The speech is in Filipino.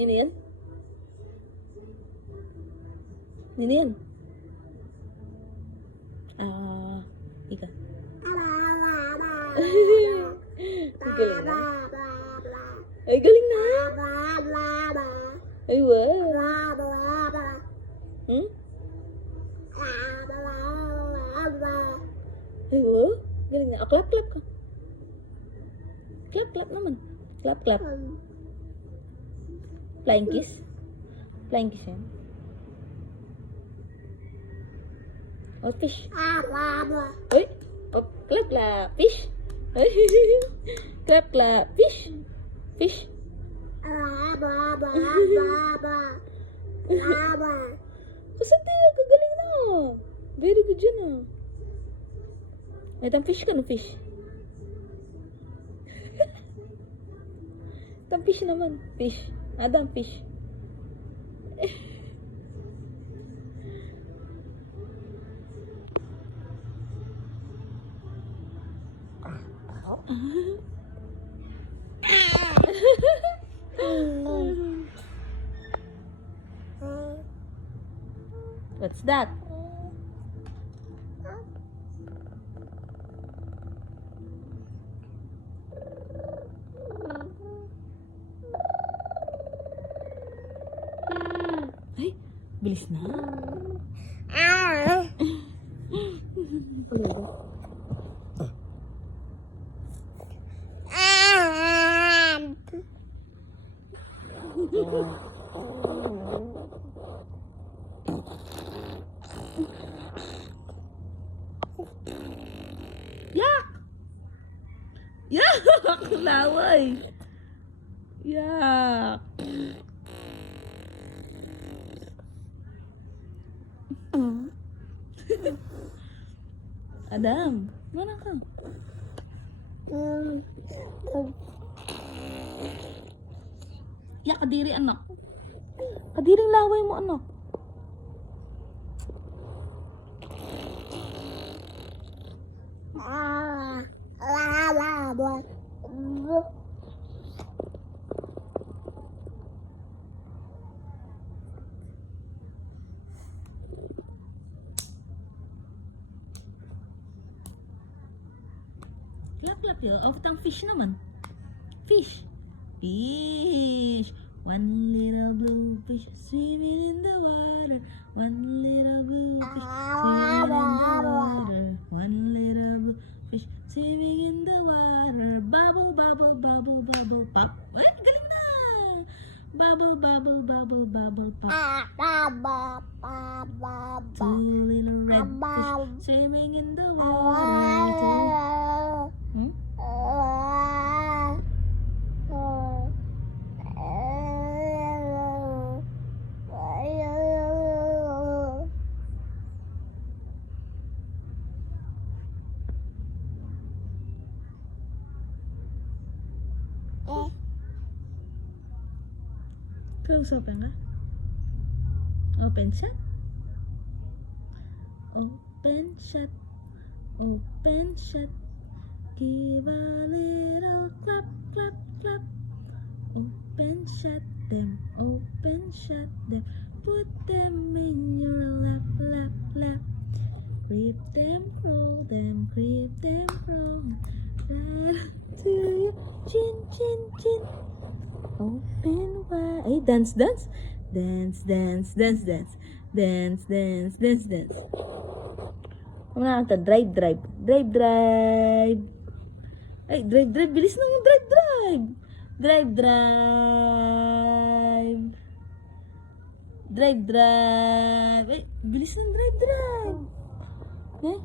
Ini yan? Ini yan? Ika. Galing na. Ay, galing na. Ay, wow. Hmm? Ay, wow. Galing na. Clap, clap ka. Clap, clap naman. Clap, clap. Flying kiss. Flying kiss yan. Oh, fish. Uy. Oh, clap, clap. Fish. Clap, clap. Fish. Fish. Kasati, kagaling na. Very good yun ah. Itang fish ka no, fish. Itang fish naman. Fish. Adang fish. What's that? Ay, bilis na. Yak! Yak! Laway! Yak! Adam, mana ka? Yak, kadiri anak. Kadiring laway mo anak. Clap ya, oh tang fish naman. Fish. Fish. One little blue fish swimming in the water. One little blue fish swimming in the water. One little blue fish swimming in the water. Bubble, bubble, bubble, bubble, pop. Ay, galing na! Bubble, bubble, bubble, bubble, pop. Two little red fish swimming in the water. Hmm? Close open ka? Open shut? Open shut. Open shut. Give a little clap, clap, clap. Open shut them. Open shut them. Put them in your lap, lap, lap. Creep them, crawl them. Creep them, crawl. Right to your chin, chin, chin. Open wide. Ay, dance, dance. Dance, dance, dance, dance. Dance, dance, dance, dance. Ano na ito? Drive, drive. Drive, drive. Ay, drive, drive. Bilis naman, drive, drive. Drive, drive. Drive, drive. Ay, bilis ng drive, drive. Eh?